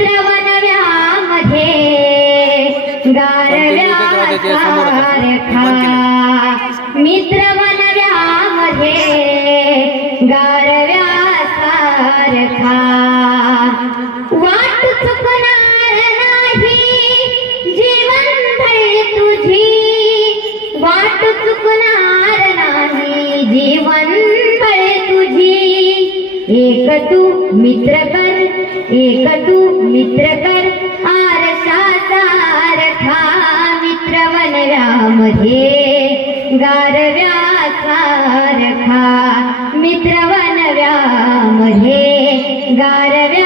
मित्रवनव्यामध्ये गारव्यासारखा मित्रवनव्यामध्ये गारव्यासारखा वाट चुकणार नाही जीवनभर तुझी वाट चुकणार नाही जीवनभर तुझी एक तू मित्र कर आरशासारखा मित्रवनव्यामध्ये गारव्यासारखा मित्रवनव्यामध्ये गारव्यासारखा